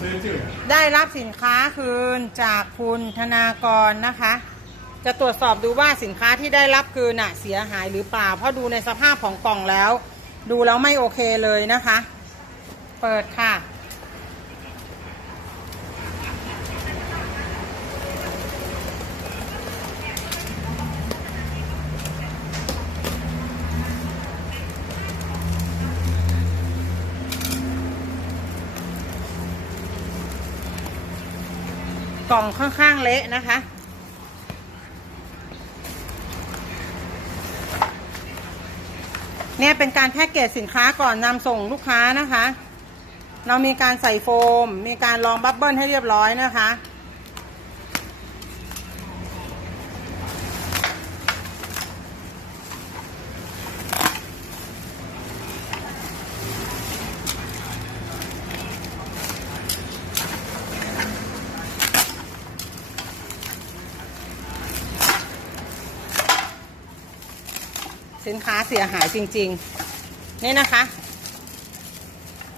ซื้อจืดได้รับสินค้าคืนจากคุณธนากรนะคะ จะตรวจสอบดูว่าสินค้าที่ได้รับคืนน่ะเสียหายหรือเปล่า เพราะดูในสภาพของกล่องแล้ว ดูแล้วไม่โอเคเลยนะคะ เปิดค่ะ กล่องค่อนข้างเละนะคะ เนี่ยเป็นการแพ็กเกจสินค้าก่อนนำส่งลูกค้านะคะ เรามีการใส่โฟม มีการรองบับเบิลให้เรียบร้อยนะคะ สินค้าเสียหายจริง ๆ นี่นะคะ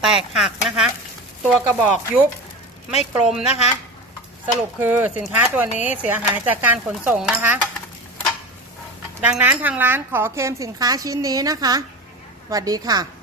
แตกหักนะคะ ตัวกระบอกยุบไม่กลมนะคะ สรุปคือสินค้าตัวนี้เสียหายจากการขนส่งนะคะ ดังนั้นทางร้านขอเคลมสินค้าชิ้นนี้นะคะสวัสดีค่ะ